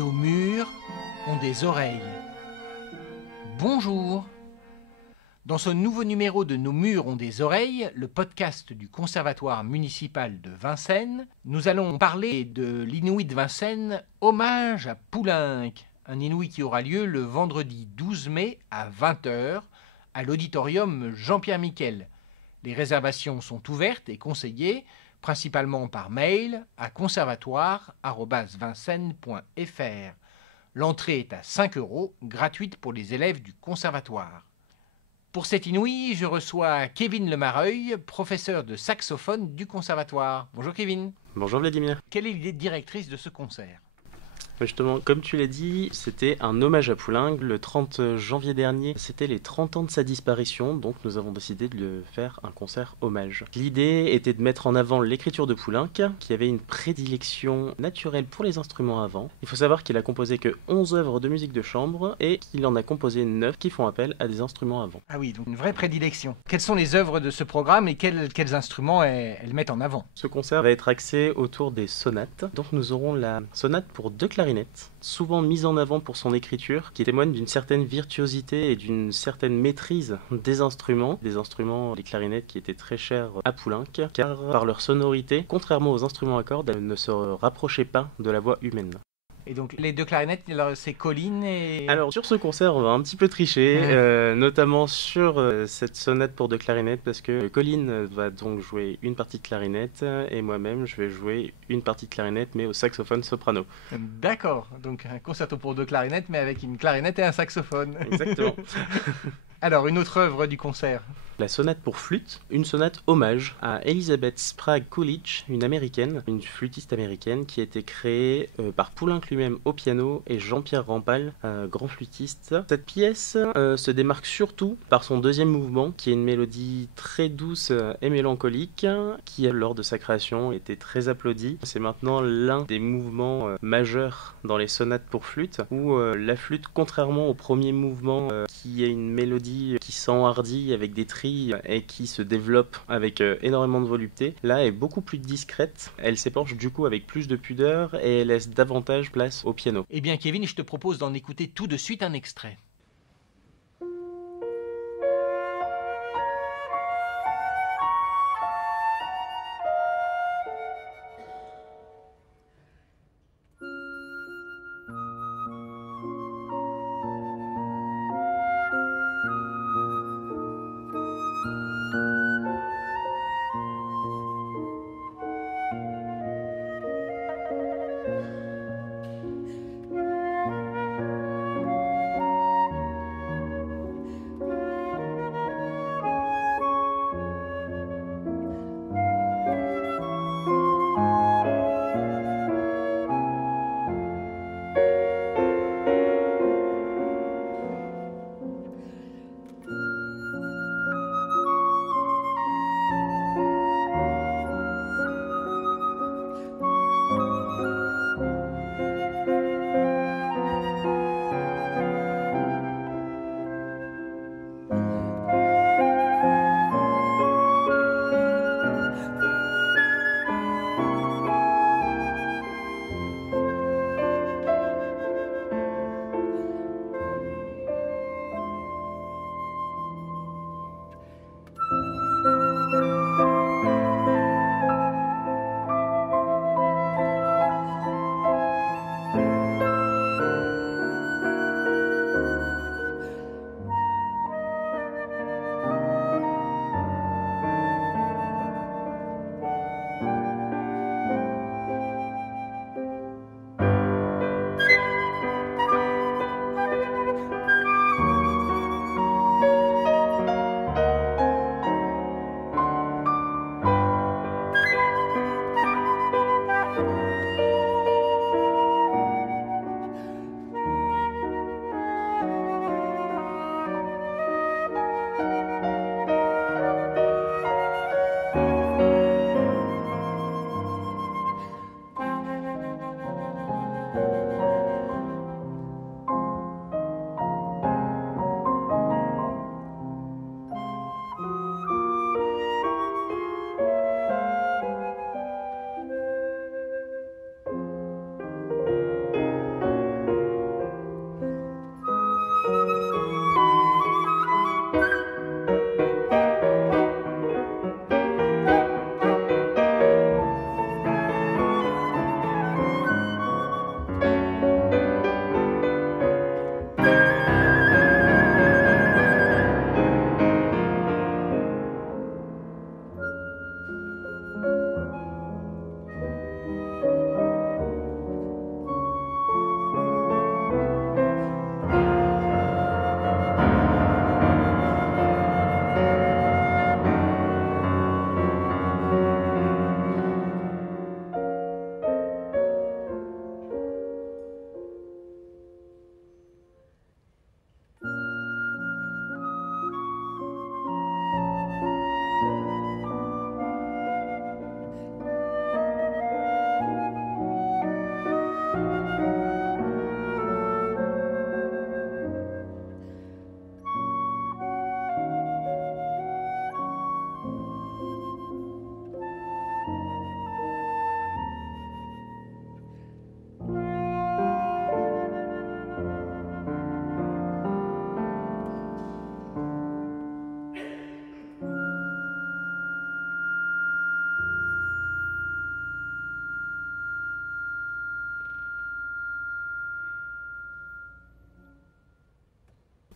Nos murs ont des oreilles. Bonjour. Dans ce nouveau numéro de Nos murs ont des oreilles, le podcast du Conservatoire municipal de Vincennes, nous allons parler de l'Inouï de Vincennes, hommage à Poulenc, un Inouï qui aura lieu le vendredi 12 mai à 20h à l'auditorium Jean-Pierre Miquel. Les réservations sont ouvertes et conseillées, principalement par mail à conservatoire@vincennes.fr. L'entrée est à 5 €, gratuite pour les élèves du conservatoire. Pour cet Inouï, je reçois Kevin Lemareuil, professeur de saxophone du conservatoire. Bonjour Kevin. Bonjour Vladimir. Quelle est l'idée directrice de ce concert ? Justement, comme tu l'as dit, c'était un hommage à Poulenc. Le 30 janvier dernier, c'était les 30 ans de sa disparition, donc nous avons décidé de faire un concert hommage. L'idée était de mettre en avant l'écriture de Poulenc, qui avait une prédilection naturelle pour les instruments à vent. Il faut savoir qu'il a composé que 11 œuvres de musique de chambre et qu'il en a composé 9 qui font appel à des instruments à vent. Ah oui, donc une vraie prédilection. Quelles sont les œuvres de ce programme et quels instruments elles mettent en avant ? Ce concert va être axé autour des sonates. Donc nous aurons la sonate pour 2 clarinettes, souvent mise en avant pour son écriture, qui témoigne d'une certaine virtuosité et d'une certaine maîtrise des instruments, les clarinettes qui étaient très chères à Poulenc, car par leur sonorité, contrairement aux instruments à cordes, elles ne se rapprochaient pas de la voix humaine. Et donc les 2 clarinettes, alors, c'est Colline et... Alors sur ce concert, on va un petit peu tricher, notamment sur cette sonate pour 2 clarinettes, parce que Colline va donc jouer une partie de clarinette, et moi-même je vais jouer une partie de clarinette, mais au saxophone soprano. D'accord, donc un concerto pour 2 clarinettes, mais avec une clarinette et un saxophone. Exactement. Alors, une autre œuvre du concert. La sonate pour flûte, une sonate hommage à Elizabeth Sprague Coolidge, une flûtiste américaine qui a été créée par Poulenc lui-même au piano et Jean-Pierre Rampal, grand flûtiste. Cette pièce se démarque surtout par son deuxième mouvement, qui est une mélodie très douce et mélancolique, qui lors de sa création était très applaudie. C'est maintenant l'un des mouvements majeurs dans les sonates pour flûte, où la flûte, contrairement au premier mouvement, qui est une mélodie qui s'enhardit avec des trilles et qui se développe avec énormément de volupté, là est beaucoup plus discrète. Elle s'épanche du coup avec plus de pudeur et laisse davantage place au piano. Eh bien Kevin, je te propose d'en écouter tout de suite un extrait.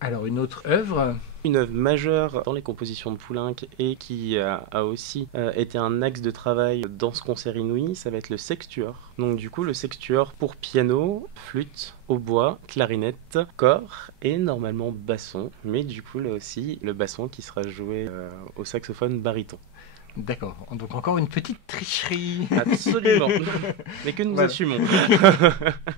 Alors une autre œuvre. Une œuvre majeure dans les compositions de Poulenc et qui a aussi été un axe de travail dans ce concert inouï, ça va être le sextuor. Donc du coup le sextuor pour piano, flûte, hautbois, clarinette, cor et normalement basson. Mais du coup là aussi le basson qui sera joué au saxophone baryton. D'accord, donc encore une petite tricherie. Absolument, mais que nous assumons.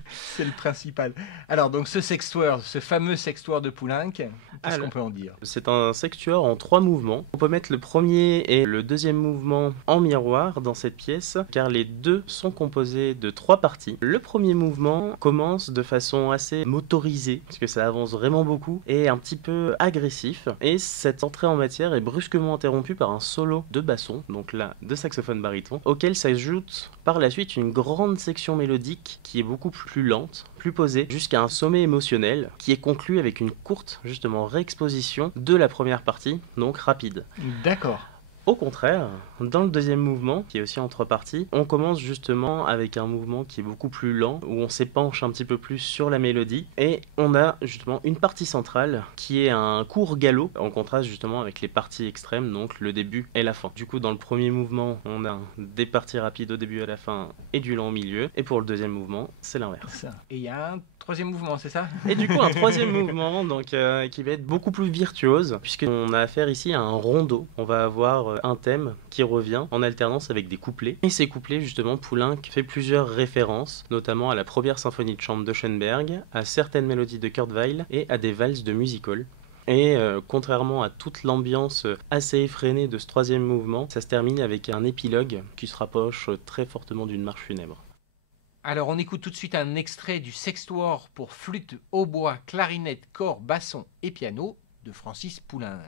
C'est le principal. Alors donc ce sextuor, ce fameux sextuor de Poulenc, qu'est-ce qu'on peut en dire? C'est un sextuor en 3 mouvements. On peut mettre le premier et le deuxième mouvement en miroir dans cette pièce, car les deux sont composés de 3 parties. Le premier mouvement commence de façon assez motorisée, parce que ça avance vraiment beaucoup, et un petit peu agressif. Et cette entrée en matière est brusquement interrompue par un solo de basson, donc là de saxophone baryton, auquel s'ajoute par la suite une grande section mélodique qui est beaucoup plus lente, plus posée, jusqu'à un sommet émotionnel qui est conclu avec une courte justement réexposition de la première partie, donc rapide. D'accord. Au contraire, dans le deuxième mouvement, qui est aussi en 3 parties, on commence justement avec un mouvement qui est beaucoup plus lent, où on s'épanche un petit peu plus sur la mélodie, et on a justement une partie centrale qui est un court galop, en contraste justement avec les parties extrêmes, donc le début et la fin. Du coup, dans le premier mouvement, on a des parties rapides au début et à la fin, et du lent au milieu, et pour le deuxième mouvement, c'est l'inverse. Et il y a un troisième mouvement, c'est ça? Et du coup, un troisième mouvement donc, qui va être beaucoup plus virtuose, puisqu'on a affaire ici à un rondo. On va avoir un thème qui revient en alternance avec des couplets. Et ces couplets, justement, Poulenc fait plusieurs références, notamment à la première symphonie de chambre de Schoenberg, à certaines mélodies de Kurt Weill et à des valses de music-hall. Et contrairement à toute l'ambiance assez effrénée de ce troisième mouvement, ça se termine avec un épilogue qui se rapproche très fortement d'une marche funèbre. Alors on écoute tout de suite un extrait du sextuor pour flûte, hautbois, clarinette, cor, basson et piano de Francis Poulenc.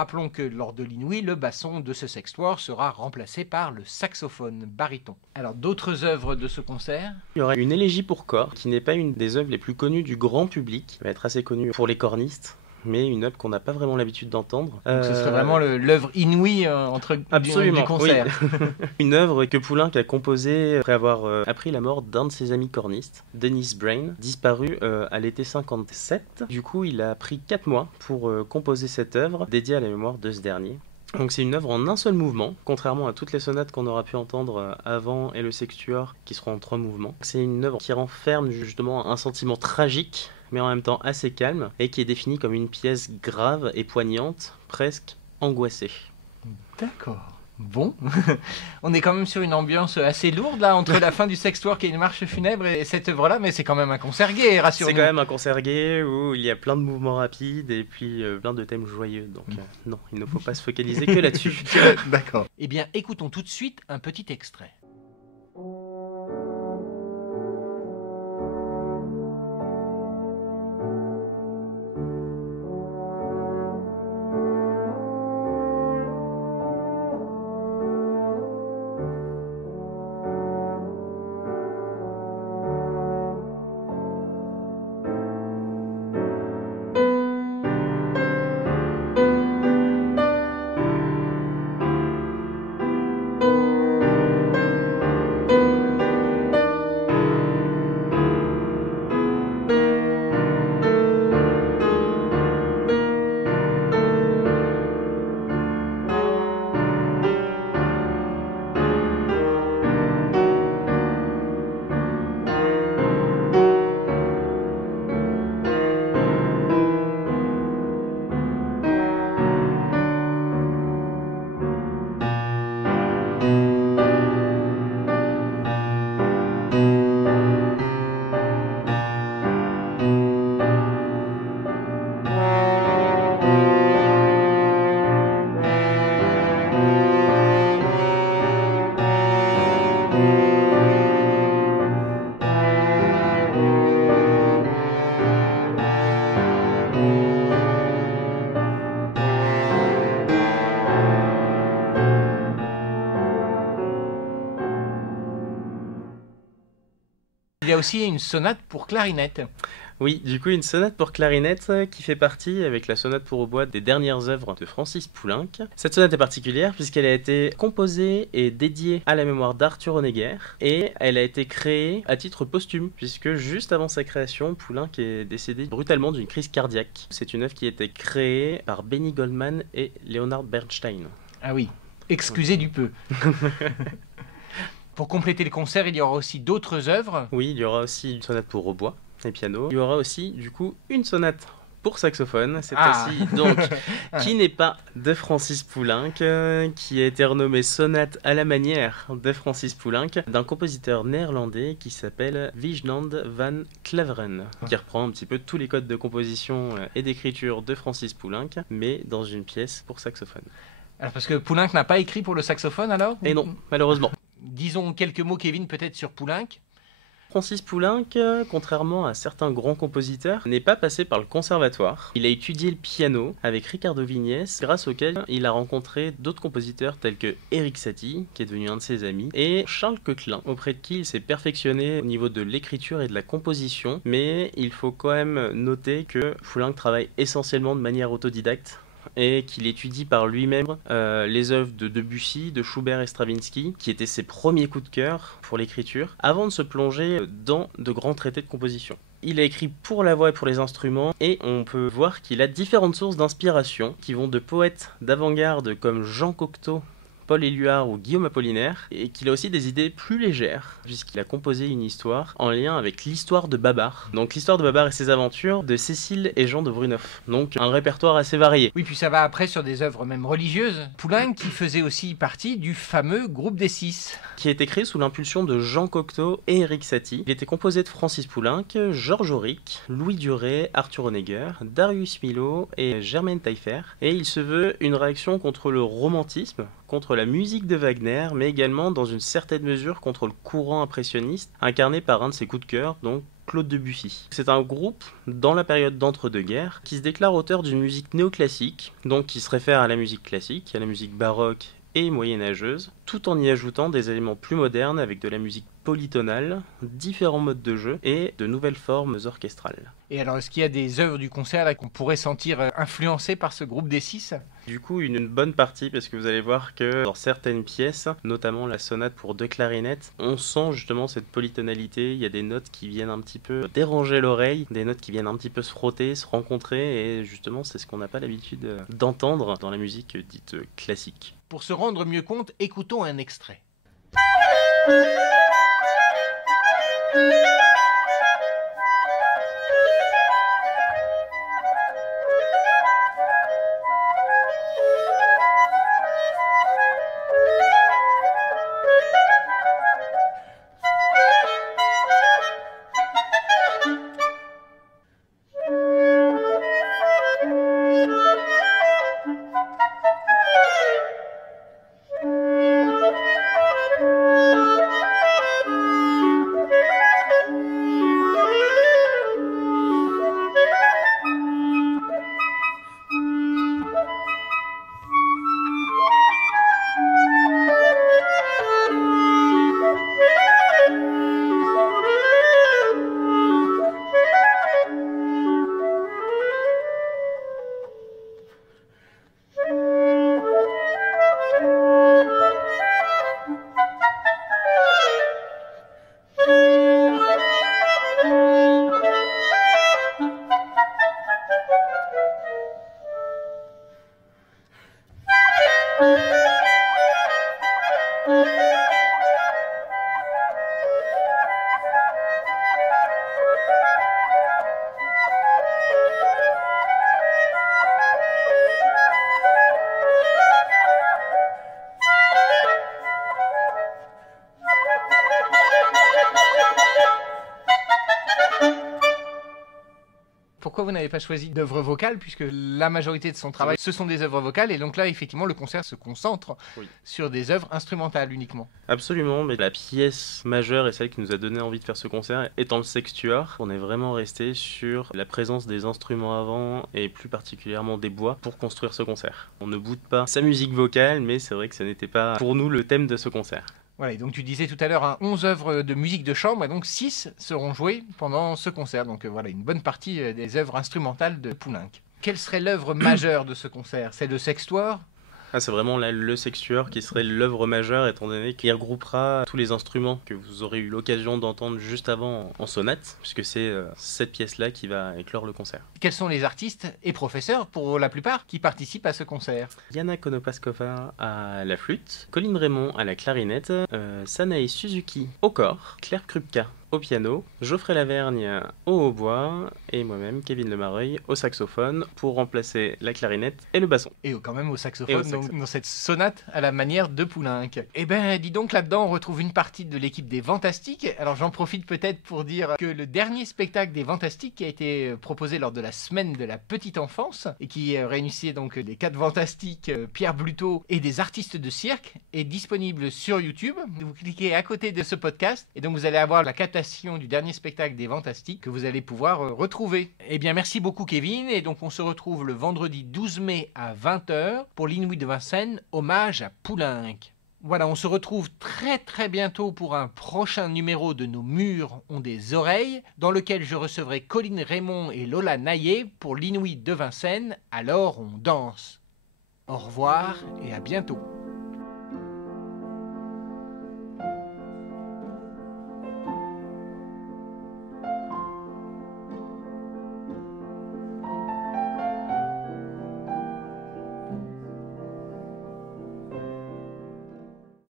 Rappelons que lors de l'Inouï, le basson de ce sextoire sera remplacé par le saxophone baryton. Alors d'autres œuvres de ce concert? Il y aura une élégie pour corps, qui n'est pas une des œuvres les plus connues du grand public, qui va être assez connue pour les cornistes, mais une œuvre qu'on n'a pas vraiment l'habitude d'entendre. Donc ce serait vraiment l'œuvre inouïe du concert. Oui. Une œuvre que Poulenc a composée après avoir appris la mort d'un de ses amis cornistes, Dennis Brain, disparu à l'été 57. Du coup, il a pris 4 mois pour composer cette œuvre, dédiée à la mémoire de ce dernier. Donc c'est une œuvre en un seul mouvement, contrairement à toutes les sonates qu'on aura pu entendre avant et le sextuor qui seront en 3 mouvements. C'est une œuvre qui renferme justement un sentiment tragique, mais en même temps assez calme, et qui est définie comme une pièce grave et poignante, presque angoissée. D'accord. Bon, on est quand même sur une ambiance assez lourde là, entre la fin du sextoire qui est une marche funèbre et cette œuvre-là, mais c'est quand même un concert gai, rassurez-nous. C'est quand même un concert gai où il y a plein de mouvements rapides et puis plein de thèmes joyeux, donc non, il ne faut pas se focaliser que là-dessus. D'accord. Eh bien, écoutons tout de suite un petit extrait. Il y a aussi une sonate pour clarinette. Oui, du coup une sonate pour clarinette qui fait partie, avec la sonate pour hautbois, des dernières œuvres de Francis Poulenc. Cette sonate est particulière puisqu'elle a été composée et dédiée à la mémoire d'Arthur Honegger et elle a été créée à titre posthume puisque juste avant sa création, Poulenc est décédé brutalement d'une crise cardiaque. C'est une œuvre qui a été créée par Benny Goldman et Leonard Bernstein. Ah oui, excusez du peu. Pour compléter le concert, il y aura aussi d'autres œuvres. Oui, il y aura aussi une sonate pour hautbois et piano. Il y aura aussi, du coup, une sonate pour saxophone, cette fois-ci, donc, qui n'est pas de Francis Poulenc, qui a été renommée sonate à la manière de Francis Poulenc, d'un compositeur néerlandais qui s'appelle Wijnand van Klaveren, qui reprend un petit peu tous les codes de composition et d'écriture de Francis Poulenc, mais dans une pièce pour saxophone. Alors parce que Poulenc n'a pas écrit pour le saxophone alors? Et non, malheureusement. Disons quelques mots, Kevin, peut-être sur Poulenc. Francis Poulenc, contrairement à certains grands compositeurs, n'est pas passé par le conservatoire. Il a étudié le piano avec Ricardo Vignès, grâce auquel il a rencontré d'autres compositeurs tels que Erik Satie, qui est devenu un de ses amis, et Charles Koechlin, auprès de qui il s'est perfectionné au niveau de l'écriture et de la composition. Mais il faut quand même noter que Poulenc travaille essentiellement de manière autodidacte, et qu'il étudie par lui-même les œuvres de Debussy, de Schubert et Stravinsky, qui étaient ses premiers coups de cœur pour l'écriture, avant de se plonger dans de grands traités de composition. Il a écrit pour la voix et pour les instruments, et on peut voir qu'il a différentes sources d'inspiration, qui vont de poètes d'avant-garde comme Jean Cocteau, Paul Éluard ou Guillaume Apollinaire, et qu'il a aussi des idées plus légères, puisqu'il a composé une histoire en lien avec l'histoire de Babar. Donc l'histoire de Babar et ses aventures de Cécile et Jean de Bruneuf. Donc un répertoire assez varié. Oui, puis ça va après sur des œuvres même religieuses. Poulenc qui faisait aussi partie du fameux groupe des 6. Qui a été créé sous l'impulsion de Jean Cocteau et Erik Satie. Il était composé de Francis Poulenc, Georges Auric, Louis Duret, Arthur Honegger, Darius Milhaud et Germaine Taillefer. Et il se veut une réaction contre le romantisme, contre la musique de Wagner, mais également dans une certaine mesure contre le courant impressionniste, incarné par un de ses coups de cœur, donc Claude Debussy. C'est un groupe dans la période d'entre-deux-guerres qui se déclare auteur d'une musique néoclassique, donc qui se réfère à la musique classique, à la musique baroque et moyenâgeuse, tout en y ajoutant des éléments plus modernes avec de la musique polytonale, différents modes de jeu et de nouvelles formes orchestrales. Et alors, est-ce qu'il y a des œuvres du concert là qu'on pourrait sentir influencées par ce groupe des 6 ? Du coup, une bonne partie, parce que vous allez voir que dans certaines pièces, notamment la sonate pour 2 clarinettes, on sent justement cette polytonalité. Il y a des notes qui viennent un petit peu déranger l'oreille, des notes qui viennent un petit peu se frotter, se rencontrer, et justement, c'est ce qu'on n'a pas l'habitude d'entendre dans la musique dite classique. Pour se rendre mieux compte, écoutons un extrait. Pourquoi vous n'avez pas choisi d'œuvres vocales, puisque la majorité de son travail, ce sont des œuvres vocales, et donc là, effectivement, le concert se concentre sur des œuvres instrumentales uniquement. Absolument, mais la pièce majeure et celle qui nous a donné envie de faire ce concert étant le sextuor, on est vraiment resté sur la présence des instruments avant, et plus particulièrement des bois, pour construire ce concert. On ne boude pas sa musique vocale, mais c'est vrai que ce n'était pas pour nous le thème de ce concert. Voilà, et donc tu disais tout à l'heure 11 œuvres de musique de chambre, et donc 6 seront jouées pendant ce concert. Donc voilà, une bonne partie des œuvres instrumentales de Poulenc. Quelle serait l'œuvre majeure de ce concert? C'est le sextuor? C'est vraiment là le sextuor qui serait l'œuvre majeure, étant donné qu'il regroupera tous les instruments que vous aurez eu l'occasion d'entendre juste avant en sonate, puisque c'est cette pièce-là qui va éclore le concert. Quels sont les artistes et professeurs, pour la plupart, qui participent à ce concert? Yana Konopaskova à la flûte, Colin Raymond à la clarinette, Sanae Suzuki au cor, Claire Krupka au piano, Geoffrey Lavergne au hautbois et moi-même, Kevin Lemareuil, au saxophone pour remplacer la clarinette et le basson. Et quand même au saxophone, donc, dans cette sonate à la manière de Poulenc. Eh ben, dis donc, là-dedans, on retrouve une partie de l'équipe des Fantastiques. Alors j'en profite peut-être pour dire que le dernier spectacle des Fantastiques qui a été proposé lors de la semaine de la petite enfance et qui réunissait donc les 4 Fantastiques, Pierre Bluteau et des artistes de cirque, est disponible sur YouTube. Vous cliquez à côté de ce podcast et donc vous allez avoir la captation du dernier spectacle des Fantastiques que vous allez pouvoir retrouver. Eh bien, merci beaucoup Kevin, et donc on se retrouve le vendredi 12 mai à 20h pour l'Inouï de Vincennes, hommage à Poulenc. Voilà, on se retrouve très bientôt pour un prochain numéro de Nos murs ont des oreilles, dans lequel je recevrai Colin Raymond et Lola Naillet pour l'Inouï de Vincennes. Alors on danse. Au revoir et à bientôt.